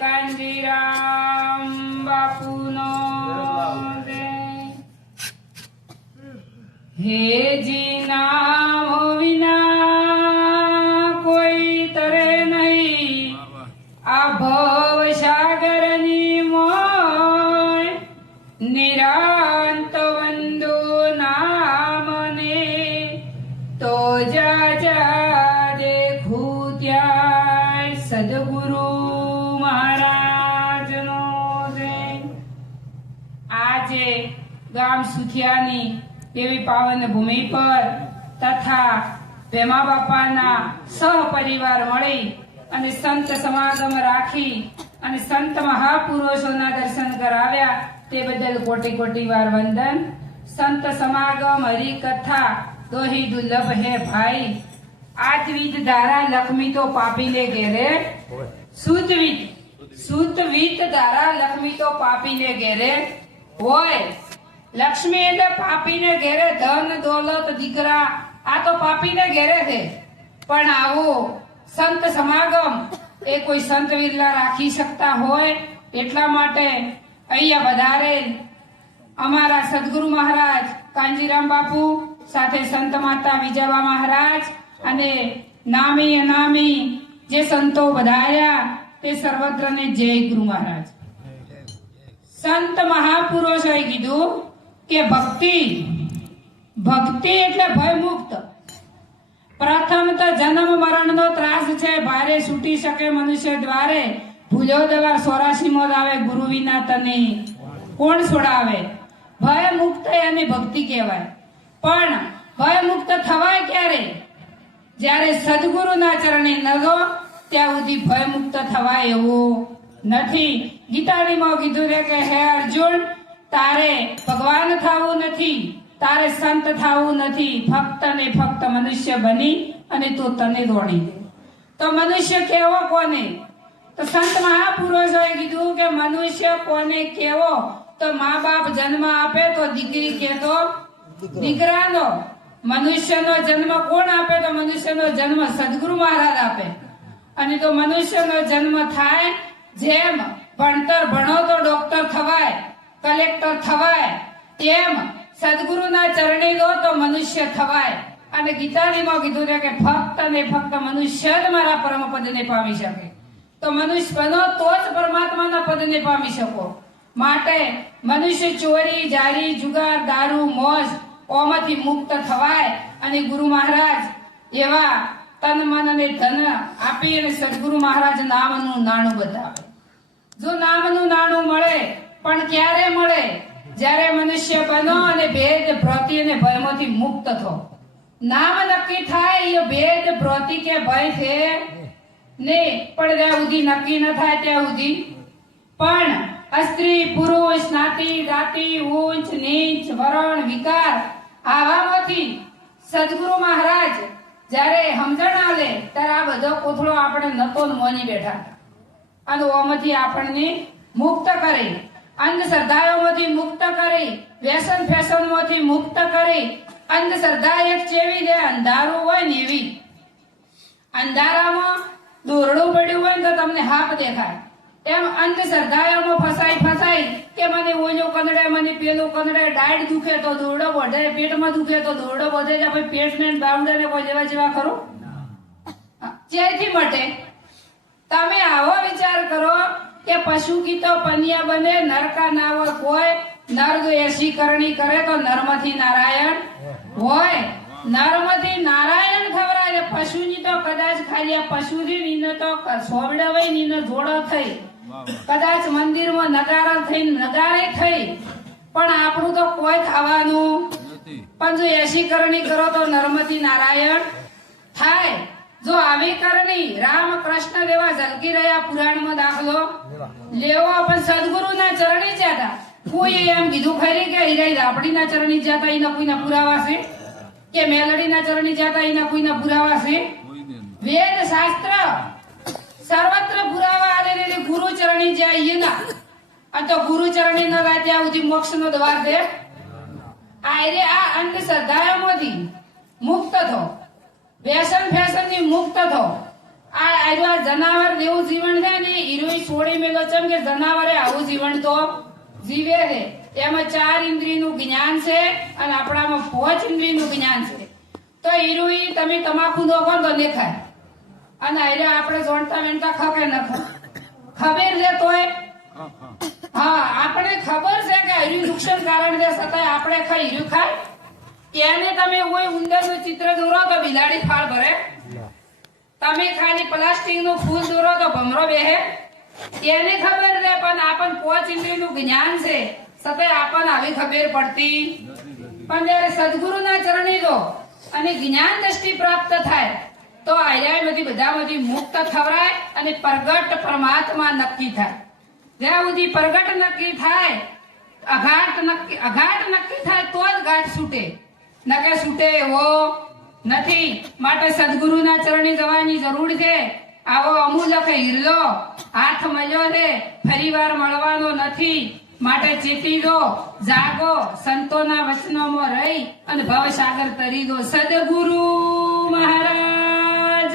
કાંજીરામ બાપુનો જય। હેજી નામ વિના કોઈ તરે નહીં, આ ભવ સાગરની મોય। નિરાંત વંદો નામને તો જા જા દેખું ત્યાં સદગુરુ મહારાજનો જય। આજે ગામ સુથિયાની એવી પાવન ભૂમિ પર તથા ભેમા બાપાના સહપરિવાર મળી અને સંત સમાગમ રાખી અને સંત મહાપુરુષોના દર્શન કરાવ્યા તે બદલ કોટી કોટી વાર વંદન। સંત સમાગમ હરિકથા દોહી દુર્લભ હે ભાઈ, આત્વિત ધારા લક્ષ્મી તો પાપીને ઘેરે, સુતવિત ધારા લક્ષ્મી તો પાપીને ઘેરે હોય। લક્ષ્મી એટલે પાપીને ઘેરે ધન દોલત દીકરા, આ તો પાપીને ઘેરે છે। પણ આવો સંત સમાગમ એ કોઈ સંત વિરલા રાખી શકતા હોય, એટલા માટે અહીંયા વધારે અમારા સદગુરુ મહારાજ કાંજીરામ બાપુ સાથે સંત માતા વિજયબા મહારાજ અને નામી અનામી જે સંતો વધાર્યા તે સર્વત્રને જય ગુરુ મહારાજ। સંત મહાપુરુષોએ કીધું કે ભક્તિ એટલે ભય મુક્ત। પ્રથમ તો જન્મ મરણનો ત્રાસ છે, ભારે છૂટી શકે મનુષ્ય દ્વારે। ભૂલ્યો દવાર 84 મોજ આવે, ગુરુ વિના તને કોણ છોડાવે। ભય મુક્ત અને ભક્તિ કહેવાય। પણ ભય મુક્ત થવાય ક્યારે? જ્યારે સદગુરુના ચરણે નગો ત્યાં સુધી ભય મુક્ત થવાય એવું નથી। ગીતાજીમાં કીધું છે કે હે અર્જુન, તારે ભગવાન થવું નથી, તારે સંત થવું નથી, ફક્ત ને ફક્ત મનુષ્ય બની અને તું તને દોડી દે। તો મનુષ્ય કેવો કોને? તો સંત મહાપુરુષોએ કીધું કે મનુષ્ય કોને કેવો? તો મા બાપ જન્મ આપે તો દીકરી કેતો દીકરાનો। મનુષ્યનો જન્મ કોણ આપે? તો મનુષ્યનો જન્મ સદગુરુ મહારાજ આપે। અને તો મનુષ્યનો જન્મ થાય, જેમ ભણતર ભણો તો ડોક્ટર થવાય, કલેક્ટર થવાય, તેમ સદગુરુના ચરણે લો તો મનુષ્ય થવાય। અને ગીતાજીમાં કીધું છે કે ફક્ત ને ફક્ત મનુષ્ય જ મારા પરમ પદને પામી શકે। તો મનુષ્ય બનો તો જ પરમાત્માના પદને પામી શકો। માટે મનુષ્ય ચોરી, જારી, જુગાર, દારૂ, મોજ ઓમાંથી મુક્ત થવાય અને ગુરુ મહારાજ એવા તન મન અને ધન આપી અને સદગુરુ મહારાજ નામનું નાણું બતાવે। જો નામનું નાણું મળે, પણ ક્યારે મળે? જ્યારે મનુષ્ય બનો અને ભેદ ભ્રાંતિ અને ભયમાંથી મુક્ત થો। નામ નક્કી થાય એ ભેદ ભ્રાંતિ કે ભય છે ને, પણ ત્યાં સુધી નક્કી ન થાય ત્યાં સુધી પણ સ્ત્રી પુરુષ જ્ઞાતિ જાતિ ઊંચ નીચ વરણ વિકાર આવામાંથી સદગુરુ મહારાજ જ્યારે સમજણ આલે ત્યારે આ બધો કોથળો આપણે નતો મોની બેઠા અને ઓમાંથી આપણને મુક્ત કરે, અંધશ્રદ્ધાઓમાંથી મુક્ત કરે, વ્યસન ફેશનમાંથી મુક્ત કરે। અંધશ્રદ્ધા એક ચેવી દે, અંધારું હોય ને એવી। અંધારામાં દોરડું પડ્યું હોય ને તો તમને હાપ દેખાય, એમ અંધશ્રદ્ધાઓમાં ફસાઈ કે મને ઓલું કનડે, મને પેલું કનડે, ડાયટ દુખે તો દોરડો વધે, પેટમાં દુખે તો દોરડો વધે, પછી પેટ ને બાવડા ને કોઈ જેવા ખરો ક્યાંથી મટે? તમે આવો વિચાર કરો કે પશુ કી તો પનિયા બને, નરકા ના હોય કોઈ। નર જો એસી કરણી કરે તો નરમાંથી નારાયણ હોય। નરમાંથી નારાયણ ખવરાય, પશુની તો કદાચ ખાલી પશુથી નીનો તો સોવડાવાય નીનો જોડો થઈ, કદાચ મંદિરમાં નગારા થઈને નગારે થઈ, પણ આપણું તો કોઈ ખાવાનું પણ જો એસી કરણી કરો તો નરમાંથી નારાયણ થાય। જો આવી કરણી રામ કૃષ્ણ દેવા ઝલકી રહ્યા પુરાણમાં દાખલો લેવો, પણ સદગુરુના ચરણી જતા કોઈ એમ કીધું ખરી કે હીરાઈ રાપડીના ચરણી જતા એના કોઈના પુરાવા છે? કે મેલડીના ચરણી જતા એના કોઈના પુરાવા છે? વેદ શાસ્ત્ર સર્વત્ર પુરાવા આલેલી ગુરુ ચરણી જાય એના, આ તો ગુરુ ચરણી ન રાય ત્યાં સુધી મોક્ષનો દ્વાર છે। આ અંધશ્રદ્ધાઓમાંથી મુક્ત થો, વ્યસન ફેશનથી મુક્ત થો, આ જનાવર જેવું જીવન છે ને ઈરુઈ છોડી મેલો ચમ કે જનાવરે આવું જીવન તો જીવે છે. એમાં 4 ઇન્દ્રિયનું જ્ઞાન છે અને આપણામાં 5 ઇન્દ્રિયનું જ્ઞાન છે. તો ઈરુઈ તમે તમાકુ નોખો તો દેખાય અને અરે આપણે જોણતા વેણતા ખકે ન ખબર છે તોય હા આપણે ખબર છે કે ઈરુઈ નુકસાન કારણ છે છતાંય આપણે ખાઈ ઈરુઈ ખાય એને તમે કોઈ ઉંદરનું ચિત્ર દોરો તો બિલાડી ફાળ ભરે. તમે ખાલી પ્લાસ્ટિક નું ફૂલ દોરો તો ભમરો બેહે. એને ખબર છે પણ આપણ 5 ઇન્દ્રિયનું જ્ઞાન છે છતાંય આપણને આવી ખબર પડતી પણ જયારે સદગુરુના ચરણે જો અને જ્ઞાન દ્રષ્ટિ પ્રાપ્ત થાય તો આયરામાંથી બધામાંથી મુક્ત થવરાય અને પ્રગટ પરમાત્મા નક્કી થાય. જ્યાં સુધી પ્રગટ નક્કી થાય અઘાટ નક્કી થાય તો જ ઘાટ છૂટે નકે છૂટે એવો નથી. માટે સદગુરુના ચરણે જવાની જરૂર છે. આવો અમૂલ્ય હીરો હાથ મળ્યો છે ફરીવાર મળવાનો નથી. માટે ચેતી દો જાગો સંતોના વચનોમાં રહી અને ભવસાગર તરી દો. સદગુરુ મહારાજ